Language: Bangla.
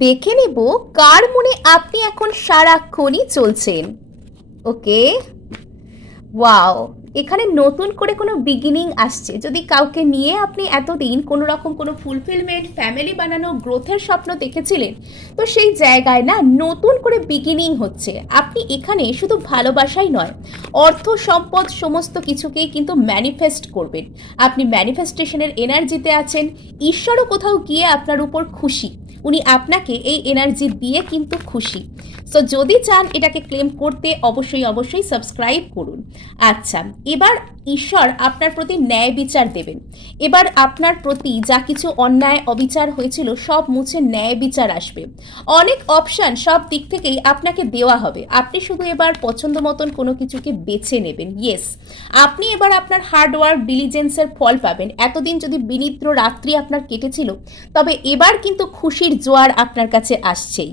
দেখে নেব কার মনে আপনি এখন সারাক্ষণই চলছেন। ওকে, ওয়াও, এখানে নতুন করে কোনো বিগিনিং আসছে। যদি কাউকে নিয়ে আপনি এতদিন কোনো রকম কোনো ফুলফিলমেন্ট, ফ্যামিলি বানানো, গ্রোথের স্বপ্ন দেখেছিলেন, তো সেই জায়গায় না নতুন করে বিগিনিং হচ্ছে। আপনি এখানে শুধু ভালোবাসাই নয়, অর্থ সম্পদ সমস্ত কিছুকেই কিন্তু ম্যানিফেস্ট করবেন। আপনি ম্যানিফেস্টেশনের এনার্জিতে আছেন। ঈশ্বরও কোথাও গিয়ে আপনার উপর খুশি, উনি আপনাকে এই এনার্জি দিয়ে কিন্তু খুশি। সো যদি চান এটাকে ক্লেম করতে, অবশ্যই অবশ্যই সাবস্ক্রাইব করুন। আচ্ছা, এবার ঈশ্বর আপনার প্রতি ন্যায় বিচার দেবেন। এবার আপনার প্রতি যা কিছু অন্যায় অবিচার হয়েছিল সব মুছে ন্যায় বিচার আসবে। অনেক অপশান সব দিক থেকেই আপনাকে দেওয়া হবে। আপনি শুধু এবার পছন্দ মতন কোনো কিছুকে বেছে নেবেন। ইয়েস, আপনি এবার আপনার হার্ডওয়ার্ক ডিলিজেন্সের ফল পাবেন। এতদিন যদি বিনিদ্র রাত্রি আপনার কেটেছিল, তবে এবার কিন্তু খুশির জোয়ার আপনার কাছে আসছেই।